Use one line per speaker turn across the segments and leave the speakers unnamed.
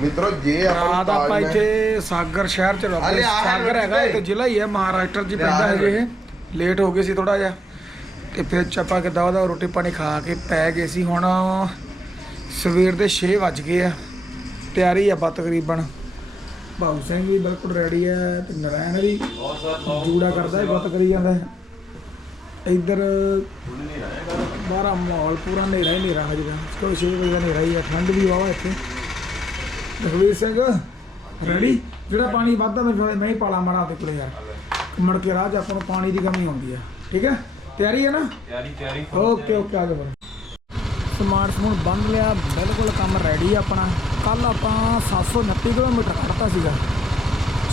ਮਿੱਤਰੋ ਜੇ ਆਪਾਂ
ਰਾਤ ਆਪਾਂ ਇੱਥੇ ਸਾਗਰ ਸ਼ਹਿਰ ਚ
ਆ
ਸਾਗਰ
ਹੈ
ਹੈਗਾ ਇੱਕ। ਜ਼ਿਲ੍ਹਾ ਹੀ ਹੈ ਮਹਾਰਾਸ਼ਟਰ ਚ ਹੀ ਪੈਂਦਾ ਹੈ
ਹੈ
ਇਹ ਲੇਟ ਹੋ ਗਏ ਸੀ ਥੋੜਾ ਜਿਹਾ। ਤੇ ਫਿਰ ਚੱਪਾ ਕਿੱਦਾਂ ਉਹਦਾ ਰੋਟੀ ਪਾਣੀ ਖਾ ਕੇ ਪੈ ਗਏ ਸੀ। ਹੁਣ ਸਵੇਰ ਦੇ 6 ਵੱਜ ਗਏ ਆ। ਤਿਆਰੀ ਆ ਬਾ ਤਕਰੀਬਨ। ਬਾਬੂ ਸਿੰਘ ਵੀ ਬਿਲਕੁਲ ਰੈਡੀ ਹੈ ਤੇ ਨਰਾਇਣ ਵੀ ਜੂੜਾ ਕਰਦਾ ਹੈ ਗੁੱਤ ਕਰੀ ਜਾਂਦਾ ਹੈ। ਇੱਧਰ ਬਾਹਰ ਮਾਹੌਲ ਪੂਰਾ ਹਨੇਰਾ ਹੀ ਹਨੇਰਾ ਹਜੇ ਕੋਈ 6 ਵਜੇ ਦਾ ਹਨੇਰਾ ਹੀ ਹੈ ਠੰਡ ਵੀ ਵਾਵਾ ਇੱਥੇ। ਰਘਵੀਰ ਸਿੰਘ ਰੈਡੀ? ਜਿਹੜਾ ਪਾਣੀ ਵੱਧਦਾ ਮੈਂ ਮੈਂ ਹੀ ਪਾਲਾ ਮਾਰਾ ਆਪਦੇ ਕੋਲੇ ਯਾਰ। ਮੁੜ ਕੇ ਰਾਹ 'ਚ ਆਪਾਂ ਨੂੰ ਪਾਣੀ ਦੀ ਕਮੀ ਆਉਂਦੀ ਆ। ਠੀਕ ਹੈ? ਤਿਆਰੀ ਹੈ ਨਾ?
ਤਿਆਰੀ ਤਿਆਰੀ।
ਓਕੇ ਓਕੇ ਆ ਜਾਓ ਸਮਾਰਟ ਫੋਨ ਬੰਦ ਲਿਆ ਬਿਲਕੁਲ ਕੰਮ ਰੈਡੀ ਆਪਣਾ। ਕੱਲ ਆਪਾਂ 729 ਕਿਲੋਮੀਟਰ ਕੱਢਤਾ ਸੀਗਾ।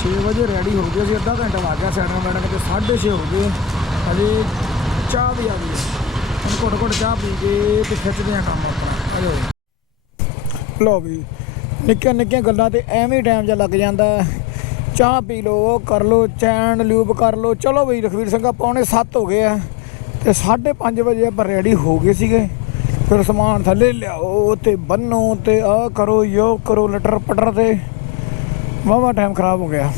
6 ਵਜੇ ਰੈਡੀ ਹੋ ਗਏ ਸੀ ਅੱਧਾ ਘੰਟਾ ਲੱਗ ਗਿਆ ਨੂੰ ਮੈਡਮ ਤੇ 6:30 ਹੋ ਗਏ। ਹਜੇ ਚਾਹ ਵੀ ਆ ਗਈ ਹੁਣ ਘੁੱਟ ਘੁੱਟ ਚਾਹ ਪੀ ਕੇ ਤੇ ਖਿੱਚਦੇ ਆ ਕੰਮ ਆਪਣਾ। ਅਜੋ ਲੋ ਵੀ। ਨਿੱਕੀਆਂ ਨਿੱਕੀਆਂ ਗੱਲਾਂ ਤੇ ਐਵੇਂ ਟਾਈਮ ਜਿਹਾ ਲੱਗ ਜਾਂਦਾ। ਚਾਹ ਪੀ ਲਓ ਉਹ ਕਰ ਲਓ, ਚੈਨ ਲੂਬ ਕਰ ਲਓ। ਚਲੋ ਬਈ ਰਖਵੀਰ ਸਿੰਘ ਸਿੰਘਾ ਪੌਣੇ 7 ਹੋ ਗਏ ਆ ਤੇ 5:30 ਵਜੇ ਆਪਾਂ ਰੈਡੀ ਹੋ ਗਏ ਸੀਗੇ। ਫਿਰ ਸਮਾਨ ਥੱਲੇ ਲਿਆਓ ਤੇ ਬੰਨੋ ਤੇ ਆ ਕਰੋ, ਯੋ ਕਰੋ ਲਟਰ ਪਟਰ ਤੇ। ਵਾਵਾ ਟਾਈਮ ਖਰਾਬ ਹੋ ਗਿਆ।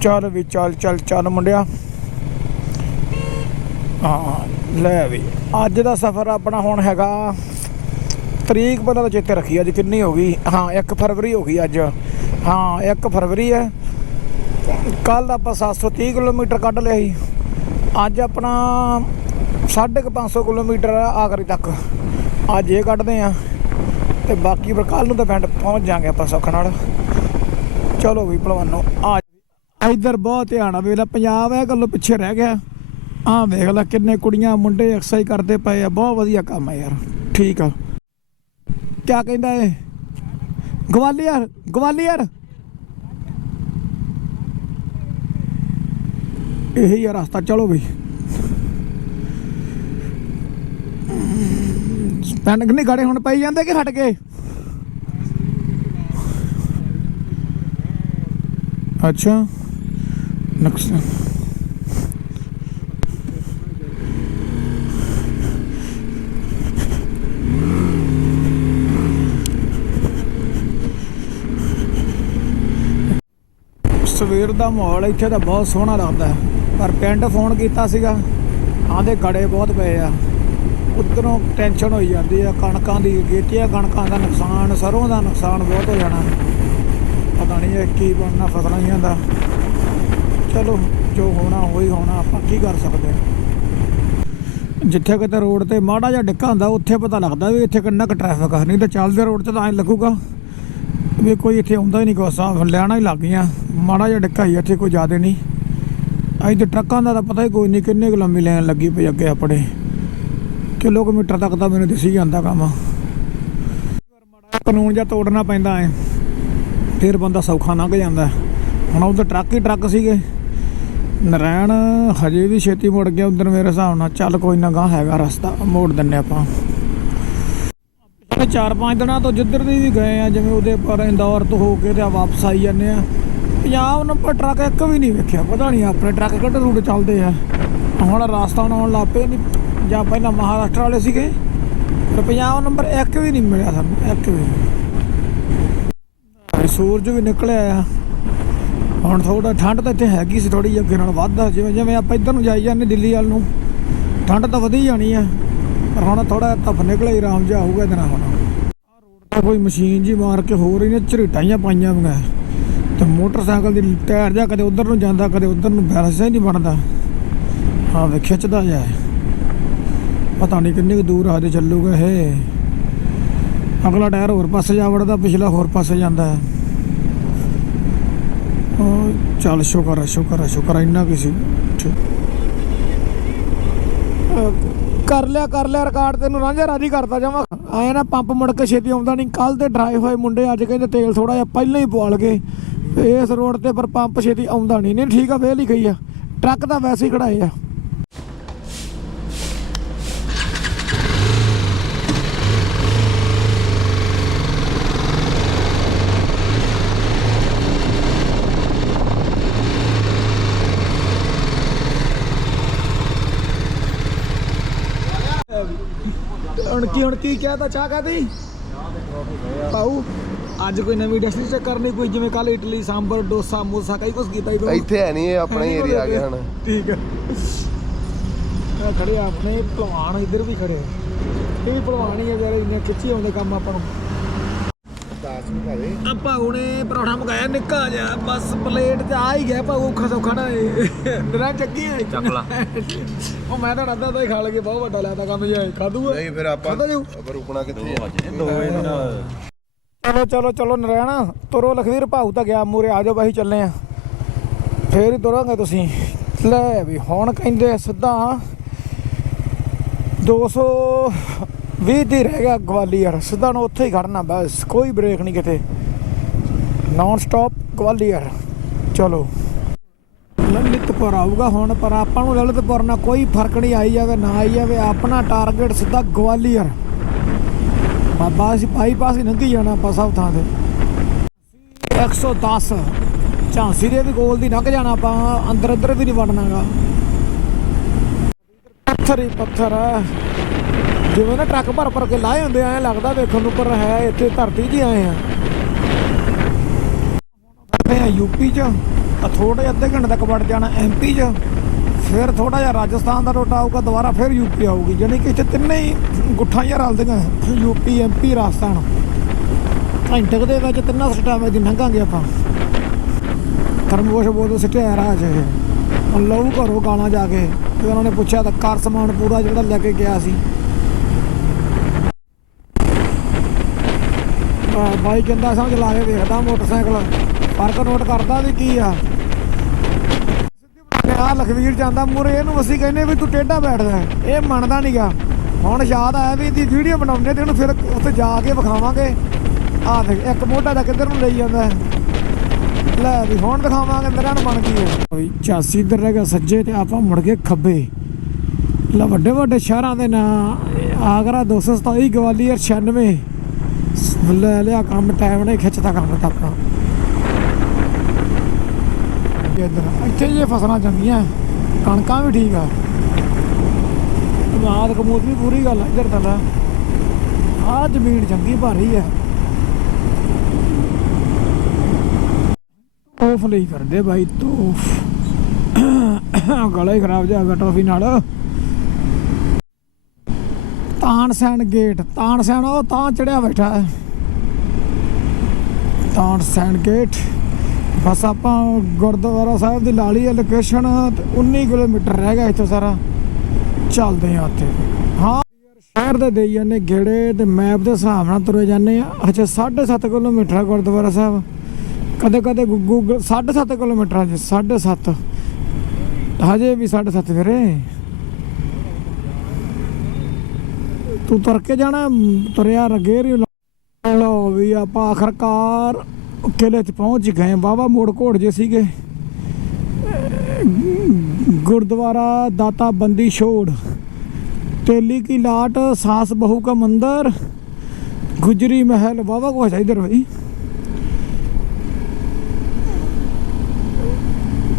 ਚੱਲ ਵੀ, ਚੱਲ ਚੱਲ ਚੱਲ ਮੁੰਡਿਆ। ਹਾਂ, ਲੈ ਵੀ। ਅੱਜ ਦਾ ਸਫ਼ਰ ਆਪਣਾ ਹੁਣ ਹੈਗਾ। ਤਰੀਕ ਪਤਾ ਤਾਂ ਚੇਤੇ ਰੱਖੀ, ਅੱਜ ਕਿੰਨੀ ਹੋ ਗਈ? ਹਾਂ 1 ਫਰਵਰੀ ਹੋ ਗਈ ਅੱਜ। ਹਾਂ 1 ਫਰਵਰੀ ਹੈ। ਕੱਲ ਆਪਾਂ 730 ਕਿਲੋਮੀਟਰ ਕੱਢ ਲਿਆ ਸੀ। ਅੱਜ ਆਪਣਾ 550 ਕਿਲੋਮੀਟਰ ਆਖਰੀ ਤੱਕ। ਅੱਜ ਇਹ ਕੱਢਦੇ ਆ। ਤੇ ਬਾਕੀ ਫਿਰ ਕੱਲ ਨੂੰ ਤਾਂ ਪਿੰਡ ਪਹੁੰਚ ਜਾਾਂਗੇ ਆਪਾਂ ਸੁੱਖ ਨਾਲ। ਚਲੋ ਵੀ ਭਲਵਾਨੋ, ਆ ਇੱਧਰ ਬਹੁਤ ਧਿਆਨ ਆ ਵੇਲਾ ਪੰਜਾਬ ਇਹ ਗੱਲੋਂ ਪਿੱਛੇ ਰਹਿ ਗਿਆ। ਆਹ ਵੇਖ ਲੈ ਕਿੰਨੇ ਕੁੜੀਆਂ ਮੁੰਡੇ ਐਕਸਰਸਾਈਜ਼ ਕਰਦੇ ਪਏ ਆ, ਬਹੁਤ ਵਧੀਆ ਕੰਮ ਆ ਯਾਰ। ਠੀਕ ਆ। ਕਿਆ ਕਹਿੰਦਾ ਏ ਗਵਾਲੀਅਰ ਗਵਾਲੀਅਰ ਇਹ ਆ ਰਸਤਾ, ਚਲੋ ਬਈ। ਪਿੰਡ ਨਹੀਂ ਗਾੜੇ ਹੁਣ ਪਈ ਜਾਂਦੇ ਕਿ ਹਟ ਗਏ? ਅੱਛਾ। ਨਕਸ਼ਾ ਸਵੇਰ ਦਾ ਮਾਹੌਲ ਇੱਥੇ ਤਾਂ ਬਹੁਤ ਸੋਹਣਾ ਲੱਗਦਾ ਪਰ ਪਿੰਡ ਫੋਨ ਕੀਤਾ ਸੀਗਾ ਆਂਦੇ ਗੜੇ ਬਹੁਤ ਪਏ ਆ। ਉਧਰੋਂ ਟੈਨਸ਼ਨ ਹੋਈ ਜਾਂਦੀ ਆ, ਕਣਕਾਂ ਦੀ, ਗੇਟੀਆਂ ਕਣਕਾਂ ਦਾ ਨੁਕਸਾਨ ਸਰੋਂ ਦਾ ਨੁਕਸਾਨ ਬਹੁਤ ਹੋ ਜਾਣਾ। ਪਤਾ ਨਹੀਂ ਇਹ ਕੀ ਬਣਨਾ ਫਸਲਾਂ ਹੀ ਦਾ। ਚਲੋ, ਜੋ ਹੋਣਾ ਹੋਈ ਹੋਣਾ, ਆਪਾਂ ਕੀ ਕਰ ਸਕਦੇ ਹਾਂ ਜਿੱਥੇ ਕਿਤੇ ਰੋਡ ਤੇ ਮਾੜਾ ਜਿਹਾ ਡਿੱਕਾ ਹੁੰਦਾ, ਉੱਥੇ ਪਤਾ ਲੱਗਦਾ ਵੀ ਇੱਥੇ ਕਿੰਨਾ ਕੁ ਟ੍ਰੈਫਿਕ ਆ। ਨਹੀਂ ਤਾਂ ਚੱਲਦੇ ਰੋਡ 'ਚ ਤਾਂ ਐਂ ਲੱਗੂਗਾ। ਵੀ ਕੋਈ ਇੱਥੇ ਆਉਂਦਾ ਹੀ ਨਹੀਂ ਕੋਸਾ ਲੈਣਾ ਹੀ ਲੱਗ ਗਈਆਂ। ਮਾੜਾ ਜਿਹਾ ਡਿੱਕਾ ਹੀ ਇੱਥੇ ਕੋਈ ਜ਼ਿਆਦਾ ਨਹੀਂ। ਅੱਜ ਤੇ ਟਰੱਕਾਂ ਦਾ ਤਾਂ ਪਤਾ ਹੀ ਕੋਈ ਨਹੀਂ, ਕਿੰਨੇ ਕੁ ਲੰਮੀ ਲੈਣ ਲੱਗੀ ਪਈ ਅੱਗੇ ਆਪਣੇ। ਕਿਲੋਮੀਟਰ ਤੱਕ ਤਾਂ ਮੈਨੂੰ ਦਿਸੀ ਜਾਂਦਾ ਕੰਮ। ਕਾਨੂੰਨ ਜਾਂ ਤੋੜਨਾ ਪੈਂਦਾ ਐ, ਫਿਰ ਬੰਦਾ ਸੌਖਾ ਲੰਘ ਜਾਂਦਾ। ਹੁਣ ਉਧਰ ਟਰੱਕ ਹੀ ਟਰੱਕ ਸੀਗੇ। ਨਰਾਇਣ ਹਜੇ ਵੀ ਛੇਤੀ ਮੁੜ ਗਿਆ ਉਧਰ ਮੇਰੇ ਹਿਸਾਬ ਨਾਲ। ਚੱਲ ਕੋਈ ਨਾ ਗਾਂ ਹੈਗਾ ਰਸਤਾ, ਮੋੜ ਦਿੰਨੇ ਆਪਾਂ। ਪਿਛਲੇ 4-5 ਦਿਨਾਂ ਤੋਂ ਜਿੱਧਰ ਦੀ ਵੀ ਗਏ ਆ, ਜਿਵੇਂ ਉਹਦੇ ਪਰ ਇੰਦੌਰ ਤੋਂ ਹੋ ਕੇ ਤੇ ਆ ਵਾਪਸ ਆਈ ਜਾਂਦੇ ਆ। ਪੰਜਾਬ ਨੰਬਰ ਟਰੱਕ ਇੱਕ ਵੀ ਨਹੀਂ ਵੇਖਿਆ, ਪਤਾ ਨਹੀਂ ਆਪਣੇ ਟਰੱਕ ਕਿਹੜੇ ਰੂਟ ਚੱਲਦੇ ਆ। ਹੁਣ ਰਾਜਸਥਾਨ ਆਉਣ ਲੱਗ ਪਏ ਨਹੀਂ ਜਾਂ ਪਹਿਲਾਂ ਮਹਾਰਾਸ਼ਟਰ ਵਾਲੇ ਸੀਗੇ ਪਰ ਪੰਜਾਬ ਨੰਬਰ ਇੱਕ ਵੀ ਨਹੀਂ ਮਿਲਿਆ ਸਾਨੂੰ, ਇੱਕ ਵੀ। ਸੂਰਜ ਵੀ ਨਿਕਲਿਆ ਆ। ਹੁਣ ਥੋੜਾ ਠੰਡ ਤਾਂ ਇੱਥੇ ਹੈਗੀ ਸੀ ਥੋੜੀ ਅੱਗੇ ਨਾਲ ਵੱਧਦਾ ਜਿਵੇਂ ਜਿਵੇਂ ਆਪਾਂ ਇੱਧਰ ਨੂੰ ਜਾਈ ਜਾਂਦੇ ਦਿੱਲੀ ਵੱਲ ਨੂੰ, ਠੰਡ ਤਾਂ ਵਧੀ ਜਾਣੀ ਆ। ਪਰ ਹੁਣ ਥੋੜਾ ਧੁੱਪ ਨਿਕਲੇ ਹੀ, ਆਰਾਮ ਜਿਹਾ ਹੋਊਗਾ ਦਿਨਾਂ ਹੁਣ। ਕੋਈ ਮਸ਼ੀਨ ਜੀ ਮਾਰ ਕੇ ਹੋਰ ਹੀ ਨੇ ਝਰੀਟਾਂ ਜਿਹੀਆਂ ਪਾਈਆਂ ਹੋਈਆਂ। ਤੇ ਮੋਟਰਸਾਈਕਲ ਦੀ ਟਾਇਰ ਜਾ ਕਦੇ ਉਧਰ ਨੂੰ ਜਾਂਦਾ, ਕਦੇ ਉਧਰ ਨੂੰ ਬੈਲੈਂਸ ਨਹੀਂ ਬਣਦਾ। ਹਾਂ ਵੇ ਖਿੱਚਦਾ ਜਾ ਪਤਾ ਨਹੀਂ ਕਿੰਨੀ ਕੁ ਦੂਰ ਆਦੇ ਚੱਲੂਗਾ ਇਹ। ਅਗਲਾ ਟਾਇਰ ਹੋਰ ਪਾਸੇ ਜਾ ਵੜਦਾ, ਪਿਛਲਾ ਹੋਰ ਪਾਸੇ ਜਾਂਦਾ ਹੈ। ਉਹ ਚੱਲ ਸ਼ੁਕਰ ਹੈ ਸ਼ੁਕਰ ਹੈ ਸ਼ੁਕਰ ਇੰਨਾ ਕੀ ਸੀ। ਠੀਕ। ਕਰ ਲਿਆ ਕਰ ਲਿਆ ਰਿਕਾਰਡ ਤੈਨੂੰ ਰਾਂਝਾ ਰਾਜੀ ਕਰਦਾ ਜਾਵਾਂ। ਆਏ ਨਾ ਪੰਪ ਮੁੜ ਕੇ ਛੇਤੀ ਆਉਂਦਾ ਨਹੀਂ ਕੱਲ ਤੇ ਡਰਾਈ ਹੋਏ ਮੁੰਡੇ, ਅੱਜ ਕਹਿੰਦੇ ਤੇਲ ਥੋੜਾ ਜਿਹਾ ਪਹਿਲਾਂ ਹੀ ਪਵਾਲ ਗਏ। ਇਸ ਰੋਡ ਤੇ ਪਰ ਪੰਪ ਛੇਤੀ ਆਉਂਦਾ ਨਹੀਂ ਨਹੀਂ, ਠੀਕ ਆ ਵੇਲ ਹੀ ਗਈ ਆ। ਟਰੱਕ ਤਾਂ ਵੈਸੇ ਹੀ ਖੜਾਏ ਆ। ਹੁਣ ਕੀ ਹੁਣ ਕੀ ਕਹਿਤਾ ਚਾਹ ਕਾਦੀ ਪਾਉ ਅੱਜ ਕੋਈ ਨਵੀਂ ਡਿਸ਼ ਚੈੱਕ ਕਰਨੀ ਕੋਈ ਜਿਵੇਂ ਕੱਲ ਇਡਲੀ ਸਾਂਬਰ ਡੋਸਾ ਮੋਸਾ ਕਈ ਕੁਝ ਕੀਤਾ ਹੀ ਤੂੰ
ਇੱਥੇ ਹੈ ਨਹੀਂ ਇਹ ਆਪਣਾ ਹੀ ਏਰੀਆ ਆ ਗਿਆ ਹੁਣ।
ਠੀਕ ਹੈ। ਖੜੇ ਆਪਣੇ ਭਲਵਾਨ ਇੱਧਰ ਵੀ ਖੜੇ। ਇਹ ਭਲਵਾਨ ਹੀ ਆ ਜਿਹੜੇ ਇੰਨੇ ਖਿੱਚੀ ਆਉਂਦੇ ਕੰਮ ਆਪਾਂ ਨੂੰ। ਆਪਾਂ ਹੁਣੇ ਪਰੌਠਾ ਮੰਗਾਇਆ ਨਿੱਕਾ ਜਿਹਾ ਬਸ ਪਲੇਟ ਤੇ ਆ ਹੀ ਗਿਆ ਭਾਉ ਔਖਾ ਸੌਖਾ ਨਾ ਤੇਰਾ ਚੱਕੀ ਹੈ ਚੱਕ ਉਹ ਮੈਂ ਤਾਂ ਅੱਧਾ ਤਾਂ ਹੀ ਖਾ ਲਗੇ ਬਹੁਤ ਵੱਡਾ ਲੈਦਾ ਕੰਮ ਜਿਹਾ। ਖਾਦੂ
ਨਹੀਂ ਫਿਰ ਆਪਾਂ ਰੁਕਣਾ ਕਿੱਥੇ ਦੋ ਵਜੇ
ਚਲੋ ਚਲੋ ਚਲੋ ਨਰੈਣਾ ਤੁਰੋ ਲਖਵੀਰ ਭਾਉ ਤਾਂ ਗਿਆ ਮੂਰੇ ਆ ਜਾਓ ਬਾਹੀ ਚੱਲੇ ਆ। ਫੇਰ ਹੀ ਤੁਰਾਂਗੇ ਤੁਸੀਂ। ਲੈ ਵੀ ਹੁਣ ਕਹਿੰਦੇ ਸਿੱਧਾ। 200 20 ਤੇ ਰਹਿ ਗਿਆ ਗਵਾਲੀਅਰ ਸਿੱਧਾ ਨੂੰ ਉੱਥੇ ਹੀ ਖੜਨਾ, ਬਸ, ਕੋਈ ਬ੍ਰੇਕ ਨਹੀਂ ਕਿਤੇ। ਨਾਨ ਸਟਾਪ ਗਵਾਲੀਅਰ ਚਲੋ। ਲਲਿਤਪੁਰ ਆਊਗਾ ਹੁਣ, ਪਰ ਆਪਾਂ ਨੂੰ ਲਲਿਤਪੁਰ ਨਾਲ ਕੋਈ ਫ਼ਰਕ ਨਹੀਂ, ਆਈ ਜਾਵੇ, ਨਾ ਆਈ ਜਾਵੇ, ਆਪਣਾ ਟਾਰਗੇਟ ਸਿੱਧਾ ਗਵਾਲੀਅਰ ਬਾਬਾ ਅਸੀਂ ਬਾਈਪਾਸ ਹੀ ਲੰਘੀ ਜਾਣਾ ਆਪਾਂ ਸਭ ਥਾਂ ਤੇ। 110 ਝਾਂਸੀ ਦੇ ਵੀ ਗੋਲ ਦੀ ਲੰਘ ਜਾਣਾ ਆਪਾਂ ਅੰਦਰ ਅੰਦਰ ਵੀ ਨਹੀਂ ਵੜਨਾਗਾ। ਪੱਥਰ ਹੀ ਪੱਥਰ ਹੈ। ਜਿਵੇਂ ਨਾ ਟਰੱਕ ਭਰ ਭਰ ਕੇ ਲਾਏ ਹੁੰਦੇ ਐ ਲੱਗਦਾ ਵੇਖਣ ਨੂੰ ਪਰ ਹੈ ਇੱਥੇ ਧਰਤੀ 'ਚ ਹੀ ਆਏ ਆ। ਬੈਠੇ ਆ ਯੂਪੀ 'ਚ ਤਾਂ ਥੋੜੇ ਜਿਹਾ ਅੱਧੇ ਘੰਟੇ ਤੱਕ ਵੜ ਜਾਣਾ ਐਮਪੀ 'ਚ, ਫਿਰ ਥੋੜਾ ਜਿਹਾ ਰਾਜਸਥਾਨ ਦਾ ਰੋਟਾ ਆਊਗਾ, ਦੁਬਾਰਾ ਫਿਰ ਯੂਪੀ ਆਊਗੀ, ਯਾਨੀ ਕਿ ਇੱਥੇ ਤਿੰਨੇ ਹੀ ਗੁੱਠਾਂ ਜਿਹਾ ਰਲਦੀਆਂ ਯੂਪੀ ਐਮਪੀ ਰਾਜਸਥਾਨ। ਘੰਟੇ ਕੁ ਦੇ ਵਿੱਚ ਤਿੰਨਾਂ ਸਟੇਟਾਂ ਦੀ ਲੰਘਾਂਗੇ ਆਪਾਂ। ਥਰਮੋਸ਼ ਬੋਤਲ ਸਿੱਟਿਆ ਰਾਜ ਇਹ। ਲਊ ਘਰੋਂ ਗਾਣਾ ਜਾ ਕੇ, ਤੇ ਉਹਨਾਂ ਨੇ ਪੁੱਛਿਆ ਤਾਂ ਕਰ ਸਮਾਨ ਪੂਰਾ ਜਿਹੜਾ ਲੈ ਕੇ ਗਿਆ ਸੀ। ਬਾਈ ਕਹਿੰਦਾ ਸਮਝ ਲਾ ਕੇ ਵੇਖਦਾ ਮੋਟਰਸਾਈਕਲ। ਫ਼ਰਕ ਨੋਟ ਕਰਦਾ ਵੀ ਕੀ ਆ। ਆ ਲਖਵੀਰ ਜਾਂਦਾ ਮੂਰੇ ਇਹਨੂੰ ਅਸੀਂ ਕਹਿੰਦੇ ਵੀ ਤੂੰ ਟੇਢਾ ਬੈਠਦਾ ਇਹ ਮੰਨਦਾ ਨਹੀਂਗਾ ਹੁਣ ਯਾਦ ਆਇਆ ਵੀ ਇਹਦੀ ਵੀਡੀਓ ਬਣਾਉਂਦੇ ਤੇ ਇਹਨੂੰ ਫਿਰ ਉੱਥੇ ਜਾ ਕੇ ਵਿਖਾਵਾਂਗੇ। ਆ ਦੇਖ, ਇੱਕ ਮੋਢਾ ਦਾ ਕਿੱਧਰ ਨੂੰ ਲਈ ਜਾਂਦਾ ਲੈ ਵੀ ਹੁਣ ਦਿਖਾਵਾਂਗੇ ਮੇਰਾ ਨੂੰ ਬਣ ਗਈ ਹੈ। ਕੋਈ 84 ਇੱਧਰ ਰਹਿ ਗਿਆ ਸੱਜੇ ਤੇ ਆਪਾਂ ਮੁੜ ਕੇ ਖੱਬੇ। ਲੈ ਵੱਡੇ ਵੱਡੇ ਸ਼ਹਿਰਾਂ ਦੇ ਨਾਂ ਆਗਰਾ 227 ਗਵਾਲੀਅਰ 96 ਲੈ ਲਿਆ ਕੰਮ ਟਾਈਮ ਨੇ ਖਿੱਚਦਾ ਕੰਮ ਤਾਂ ਆਪਣਾ ਇੱਧਰ, ਇੱਥੇ ਜੇ ਫਸਲਾਂ ਚੰਗੀਆਂ, ਕਣਕਾਂ ਵੀ ਠੀਕ ਆ। ਕਮਾਦ ਕਮੂਦ ਵੀ ਪੂਰੀ ਗੱਲ ਆ, ਇੱਧਰ ਤਾਂ ਲੈ। ਜ਼ਮੀਨ ਚੰਗੀ ਭਾਰੀ ਹੈ ਤੋਫ ਲਈ ਕਰਦੇ ਬਾਈ, ਤੋਫ। ਗਲਾ ਹੀ ਖਰਾਬ ਜਾਗਾ ਟੋਫੀ ਨਾਲ। ਤਾਨਸੈਨ ਗੇਟ ਤਾਨਸੈਨ ਉਹ ਤਾਂ ਚੜਿਆ ਬੈਠਾ ਹੈ। ਤਾਨਸੈਨ ਗੇਟ, ਬਸ ਆਪਾਂ ਗੁਰਦੁਆਰਾ ਸਾਹਿਬ ਦੀ ਲਾਲੀ ਲੋਕੇਸ਼ਨ 19 ਕਿਲੋਮੀਟਰ ਰਹਿ ਗਿਆ ਇੱਥੋਂ ਸਾਰਾ। ਚੱਲਦੇ ਆ ਉੱਥੇ। ਹਾਂ, ਸ਼ਹਿਰ ਦੇ ਦੇਈ ਜਾਂਦੇ ਗੇੜੇ ਤੇ ਮੈਪ ਦੇ ਹਿਸਾਬ ਨਾਲ ਤੁਰੇ ਜਾਂਦੇ ਆ ਅੱਛਾ 7.5 ਕਿਲੋਮੀਟਰ ਆ ਗੁਰਦੁਆਰਾ ਸਾਹਿਬ। ਕਦੇ ਕਦੇ ਗੂਗਲ 7.5 ਕਿਲੋਮੀਟਰ ਆ ਜੀ 7.5 ਹਜੇ ਵੀ 7.5 ਵੀਰੇ। ਤੂੰ ਤੁਰ ਕੇ ਜਾਣਾ ਤੁਰਿਆ ਰਗੇ ਰੀ ਲਓ ਵੀ ਆਪਾਂ ਆਖਰਕਾਰ ਕਿਲੇ 'ਚ ਪਹੁੰਚ ਗਏ ਬਾਵਾ ਮੋੜ ਘੋੜ ਜੇ ਸੀਗੇ। ਗੁਰਦੁਆਰਾ ਦਾਤਾ ਬੰਦੀ ਛੋੜ। ਤੇਲੀ ਕੀ ਲਾਟ, ਸਾਸ ਬਹੂ ਕਾ ਮੰਦਰ। ਗੁਜਰੀ ਮਹਿਲ ਬਾਵਾ ਕੋ ਹੈ ਇਧਰ ਭਾਈ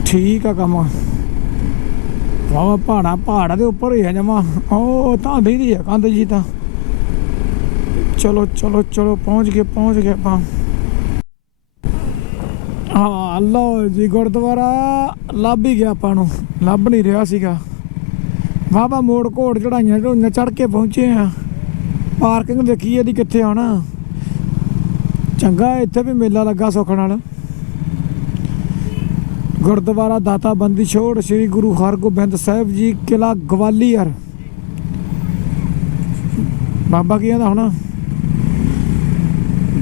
ਠੀਕ ਆ ਕੰਮ। ਬਾਬਾ ਪਹਾੜਾ ਪਹਾੜਾ ਦੇ ਉੱਪਰ ਹੀ ਆ ਜਮਾ। ਉਹ ਤਾਂ ਦੀ ਆ, ਕੰਧ ਜੀ ਤਾਂ। ਚਲੋ ਚਲੋ ਚਲੋ, ਪਹੁੰਚ ਗਏ ਪਹੁੰਚ ਗਏ ਆਪਾਂ। ਹਾਂ, ਲਓ ਜੀ, ਗੁਰਦੁਆਰਾ ਲੱਭ ਹੀ ਗਿਆ ਆਪਾਂ ਨੂੰ। ਲੱਭ ਨਹੀਂ ਰਿਹਾ ਸੀਗਾ। ਵਾਹਵਾ ਮੋੜ ਘੋੜ ਚੜਾਈਆਂ ਢੋਈਆਂ ਚੜ ਕੇ ਪਹੁੰਚੇ ਆ। ਪਾਰਕਿੰਗ ਦੇਖੀ ਇਹਦੀ ਕਿੱਥੇ ਆਣਾ ਚੰਗਾ, ਇੱਥੇ ਵੀ ਮੇਲਾ ਲੱਗਾ ਸੁੱਖ ਨਾਲ। ਗੁਰਦੁਆਰਾ ਦਾਤਾ ਬੰਦੀ ਛੋੜ ਸ੍ਰੀ ਗੁਰੂ ਹਰਗੋਬਿੰਦ ਸਾਹਿਬ ਜੀ ਕਿਲਾ ਗਵਾਲੀਅਰ ਬਾਬਾ ਕੀ ਕਹਿੰਦਾ ਹੁਣ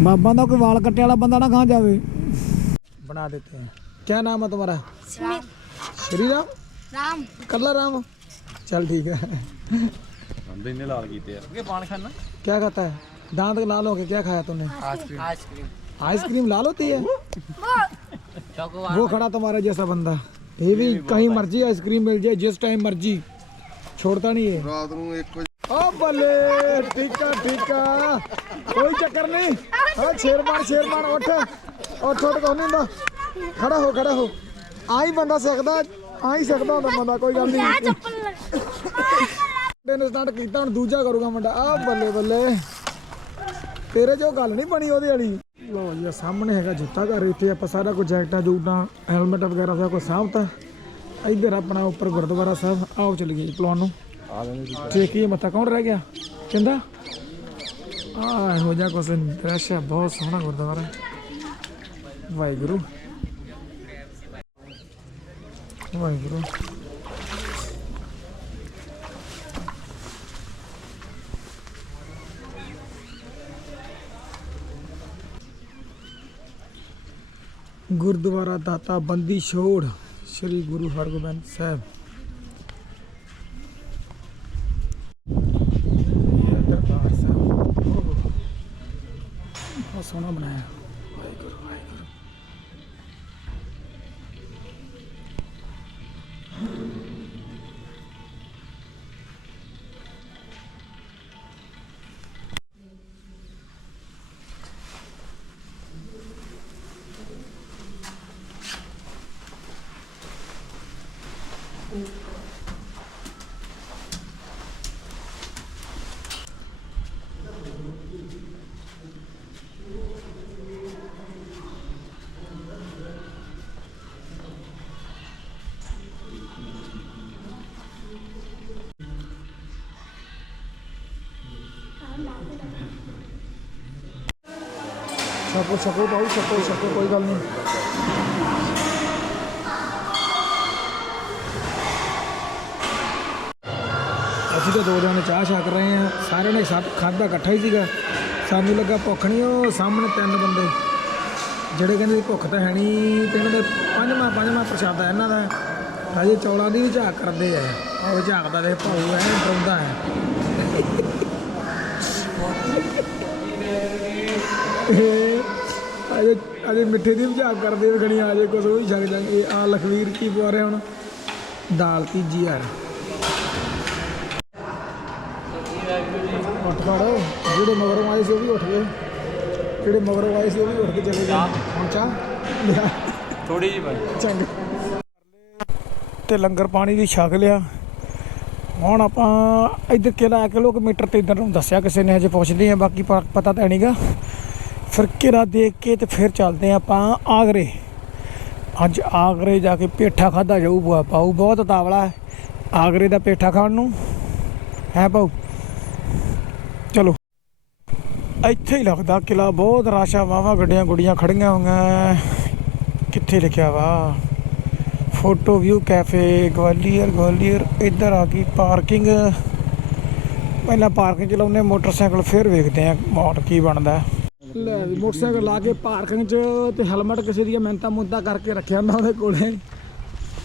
ਬਾਬਾ ਦਾ ਕੋਈ ਵਾਲ ਕੱਟੇ ਵਾਲਾ ਬੰਦਾ ਨਾ ਕਹਾਂ ਜਾਵੇ ਬਣਾ ਦੇਤੇ हैं क्या नाम है तुम्हारा
स्मित
श्री राम
राम
कल्ला राम चल ठीक है
ਬੰਦੇ ਨੇ ਲਾਲ ਕੀਤੇ ਆ ਕਿ ਪਾਣ ਖਾਣਾ
क्या खाता है दांत लाल हो के क्या खाया तूने
आइसक्रीम
आइसक्रीम लाल होती है
चॉकोबार
वो खड़ा तुम्हारा जैसा बंदा ये भी कहीं मर्जी आइसक्रीम मिल जाए जिस टाइम मर्जी छोड़ता नहीं है
ਰਾਤ ਨੂੰ 1 ਵਜੇ
ओ बल्ले टीका टीका कोई चक्कर नहीं हाँ शेरमान शेरमान उठ उठ उठ कौन नहीं ਹੁੰਦਾ ਖੜਾ ਹੋ ਖੜਾ ਹੋ ਆ ਹੀ ਬੰਦਾ ਸਿੱਖਦਾ ਆ ਹੀ ਸਿੱਖਦਾ ਹੁੰਦਾ ਬੰਦਾ ਕੋਈ ਗੱਲ ਨਹੀਂ ਦਿਨ ਸਟਾਰਟ ਕੀਤਾ ਹੁਣ ਦੂਜਾ ਕਰੂਗਾ ਮੁੰਡਾ ਆ ਬੱਲੇ ਬੱਲੇ ਤੇਰੇ ਜੋ ਗੱਲ ਨਹੀਂ ਬਣੀ ਉਹਦੇ ਵਾਲੀ ਲੋ ਜੀ ਸਾਹਮਣੇ ਹੈਗਾ ਜੁੱਤਾ ਘਰ, ਇੱਥੇ ਆਪਾਂ ਸਾਰਾ ਕੁਝ ਜੈਕਟਾਂ ਜੂਟਾਂ ਹੈਲਮਟ ਵਗੈਰਾ ਸਾਰਾ ਕੁਝ ਸਾਂਭਤਾ ਇੱਧਰ ਆਪਣਾ ਉੱਪਰ ਗੁਰਦੁਆਰਾ ਸਾਹਿਬ, ਆਓ ਚਲੀਏ ਗਏ ਪਲਾਨ ਨੂੰ। ਦੇਖੀਏ ਮੱਥਾ ਕੌਣ ਰਹਿ ਗਿਆ? ਕਹਿੰਦਾ ਆ ਇਹੋ ਜਿਹਾ ਕੁਛ ਦ੍ਰਿਸ਼ ਬਹੁਤ ਸੋਹਣਾ ਗੁਰਦੁਆਰਾ। ਵਾਹਿਗੁਰੂ। ਵਾਹਿਗੁਰੂ। ਗੁਰਦੁਆਰਾ ਦਾਤਾ ਬੰਦੀ ਛੋੜ ਸ੍ਰੀ ਗੁਰੂ ਹਰਗੋਬਿੰਦ ਸਾਹਿਬ। ਛਕੋ ਛਕੋ ਬਾਉ ਛਕੋ ਛਕੋ ਕੋਈ ਗੱਲ ਨਹੀਂ। ਅਸੀਂ ਤਾਂ ਦੋ ਦਿਨ ਚਾਹ ਛਕ ਰਹੇ ਆ ਸਾਰਿਆਂ ਨੇ ਸਭ ਖਾਦਾ ਇਕੱਠਾ ਹੀ ਸੀਗਾ। ਸਾਨੂੰ ਲੱਗਾ ਭੁੱਖ ਨਹੀਂ ਉਹ ਸਾਹਮਣੇ ਤਿੰਨ ਬੰਦੇ। ਜਿਹੜੇ ਕਹਿੰਦੇ ਭੁੱਖ ਤਾਂ ਹੈ ਨਹੀਂ ਤੇ ਇਹਨਾਂ ਦੇ ਪੰਜਵਾਂ ਪੰਜਵਾਂ ਪ੍ਰਸ਼ਾਦਾ ਇਹਨਾਂ ਦਾ। ਹਜੇ ਚੌਲਾਂ ਦੀ ਵੀ ਝਾਕ ਕਰਦੇ ਆ। ਉਹ ਝਾਕਦਾ ਦੇ ਭਾਊ ਐ ਡਰਾਉਂਦਾ ਹੈ। ਇਹ ਅਜੇ ਅਜੇ ਮਿੱਠੇ ਦੀ ਵਿਚਾਰ ਕਰਦੇ ਵੀ ਗਣੀ ਆ ਜੇ ਕੁਛ ਉਹ ਹੀ ਛਕ ਜਾਗੇ ਆ ਲਖਵੀਰ ਕੀ ਪਵਾ ਰਿਹਾ ਹੁਣ? ਦਾਲ ਤੀਜੀ ਯਾਰ। ਉੱਠ ਜਿਹੜੇ ਮਗਰੋਂ ਆਏ ਸੀ ਉਹ ਵੀ ਉੱਠ ਗਏ। ਜਿਹੜੇ ਮਗਰੋਂ ਆਏ ਸੀ ਉਹ ਵੀ ਉੱਠ ਕੇ ਚਲੇ ਗਏ। ਹੁਣ ਚਾਹ?
ਥੋੜੀ ਜਿਹੀ ਬਾਈ
ਚੰਗਾ। ਤੇ ਲੰਗਰ ਪਾਣੀ ਵੀ ਛਕ ਲਿਆ। ਹੁਣ ਆਪਾਂ ਇੱਧਰ ਕਿਹੜਾ ਕਿਲੋਮੀਟਰ ਤੇ ਇੱਧਰ ਨੂੰ ਦੱਸਿਆ ਕਿਸੇ ਨੇ ਹਜੇ ਪੁੱਛਦੇ ਆ ਬਾਕੀ ਪਤਾ ਤਾਂ ਨਹੀਂਗਾ ਫਿਰ ਕਿਹੜਾ ਦੇਖ ਕੇ ਤੇ ਫਿਰ ਚੱਲਦੇ ਆ ਆਪਾਂ ਆਗਰੇ। ਅੱਜ ਆਗਰੇ ਜਾ ਕੇ ਪੇਠਾ ਖਾਦਾ ਜਾਊਗਾ ਬੁਆ ਪਾਉ ਬਹੁਤ ਤਾਵਲਾ ਆਗਰੇ ਦਾ ਪੇਠਾ ਖਾਣ ਨੂੰ। ਹੈ ਪਾਉ ਚਲੋ। ਇੱਥੇ ਹੀ ਲੱਗਦਾ ਕਿਲਾ ਬਹੁਤ ਰਾਸ਼ਾ ਵਾਵਾ ਗੱਡੀਆਂ ਗੁੱਡੀਆਂ ਖੜੀਆਂ ਹੋਈਆਂ। ਕਿੱਥੇ ਲਿਖਿਆ ਵਾ? Photo view cafe, Gwalior Gwalior, ਇੱਧਰ ਆ ਗਈ ਪਾਰਕਿੰਗ। ਪਹਿਲਾਂ ਪਾਰਕਿੰਗ ਚ ਲਾਉਂਦੇ ਹਾਂ, ਮੋਟਰਸਾਈਕਲ ਫਿਰ ਵੇਖਦੇ ਆ ਮੋਟ ਕੀ ਬਣਦਾ। ਲੈ ਵੀ ਮੋਟਰਸਾਈਕਲ ਲਾ ਕੇ ਪਾਰਕਿੰਗ ਚ ਤੇ ਹੈਲਮਟ ਕਿਸੇ ਦੀਆਂ ਮਿਹਨਤਾਂ ਮੁੱਦਾ ਕਰਕੇ ਰੱਖਿਆ ਮੈਂ ਉਹਦੇ ਕੋਲੇ।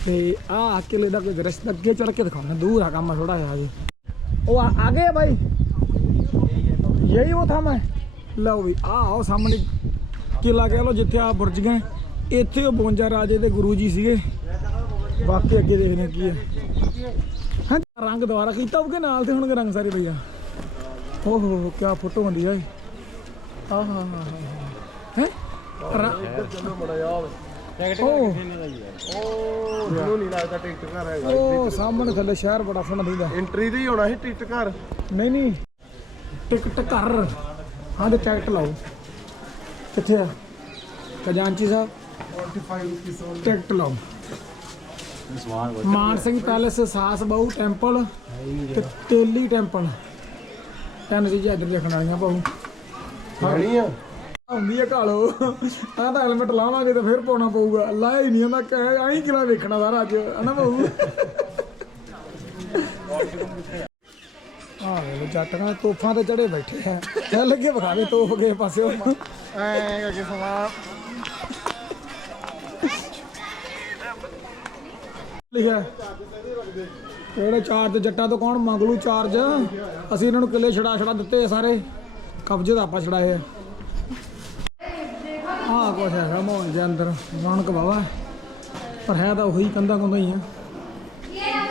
ਤੇ ਆਹ ਕਿਲੇ ਦਾ ਕੋਈ ਦ੍ਰਿਸ਼ ਅੱਗੇ ਚੜ ਕੇ ਦਿਖਾਉਣਾ ਦੂਰ ਆ ਕੰਮ ਥੋੜਾ ਜਿਹਾ ਜੀ ਉਹ ਆ ਗਏ ਭਾਈ ਯਹੀ ਉਹ ਥਾਂ ਹੈ ਲਓ ਵੀ, ਆਹ ਆਓ ਸਾਹਮਣੇ ਕਿਲਾ ਕਹਿ ਲਓ ਜਿੱਥੇ ਆ ਬੁਰਜ ਗਏ। ਇੱਥੇ ਉਹ 52 ਰਾਜੇ ਦੇ ਗੁਰੂ ਜੀ ਸੀਗੇ। ਬਾਕੀ ਅੱਗੇ ਦੇਖਦੇ ਕੀ ਹੈ ਹਾਂ ਰੰਗ ਦੁਬਾਰਾ ਕੀਤਾ ਹੋਊਗਾ ਨਾਲ ਤੇ ਹੁਣ ਰੰਗ ਸਾਰੇ ਭਈਆ ਓਹ ਹੋ ਹੋ ਕੀ ਫੋਟੋ ਹੁੰਦੀ ਹੈ ਆਹ ਹਾਂ। ਹਾਂ ਹੈ ਉਹ
ਉਹ ਨਹੀਂ ਲੱਗਦਾ ਟਿਕਟ ਘਰ ਹੈਗਾ
ਉਹ ਸਾਹਮਣੇ ਥੱਲੇ ਸ਼ਹਿਰ ਬੜਾ ਸੋਹਣਾ ਦਿਖਦਾ
ਐਂਟਰੀ ਤੇ ਹੀ ਹੋਣਾ ਸੀ ਟਿਕਟ ਘਰ
ਨਹੀਂ ਨਹੀਂ ਟਿਕਟ ਕਰ ਹਾਂ ਤੇ ਟਿਕਟ ਲਾਓ ਕਿੱਥੇ ਆ ਖਜ਼ਾਨਚੀ ਸਾਹਿਬ
45 ਰੁਪਏ
ਟਿਕਟ ਲਾਓ ਮਾਨ ਸਿੰਘ ਪੈਲੇਸ ਸਾਸ ਬਾਊ ਟੈਂਪਲ ਤੇ ਤੇਲੀ ਟੈਂਪਲ ਤਿੰਨ ਚੀਜ਼ਾਂ ਇੱਧਰ ਦੇਖਣ ਵਾਲੀਆਂ ਭਾਊ
ਖਾਣੀ ਆ।
ਹੁੰਦੀ ਹੈ ਕਾਲੋ ਆਹ ਤਾਂ ਹੈਲਮਟ ਲਾਵਾਂਗੇ ਤਾਂ ਫਿਰ ਪਾਉਣਾ ਪਊਗਾ। ਲਾਇਆ ਹੀ ਨਹੀਂ ਮੈਂ ਕਹਿ ਆਹੀਂ ਕਿਲਾ ਵੇਖਣਾ ਸਾਰਾ ਅੱਜ। ਹਨਾ ਭਾਊ ਆਹ ਵੇਲੇ ਜੱਟਾਂ ਤੋਫਾਂ ਤੇ ਚੜੇ ਬੈਠੇ ਆ। ਇਹ ਲੱਗੇ ਵਿਖਾ ਤੋਫ ਕੇ ਪਾਸੇ
ਐ ਕਰਕੇ ਸਮਾਂ
ਲਿਖਿਆ ਕਿਹੜੇ ਚਾਰਜ ਜੱਟਾਂ ਤੋਂ ਕੌਣ ਮੰਗ ਲੂ ਚਾਰਜ ਅਸੀਂ ਇਹਨਾਂ ਨੂੰ ਕਿੱਲੇ ਛੜਾ ਛੜਾ ਦਿੱਤੇ ਸਾਰੇ। ਕਬਜ਼ੇ ਦਾ ਆਪਾਂ ਛੜਾਏ ਆ। ਆਹ ਕੁਛ ਹੈਗਾ ਮਾਹੌਲ ਦੇ ਅੰਦਰ ਰੌਣਕ ਵਾਵਾ ਪਰ ਹੈ ਤਾਂ ਉਹੀ ਕੰਦਾ ਕੁੰਦਾ ਹੀ ਆ।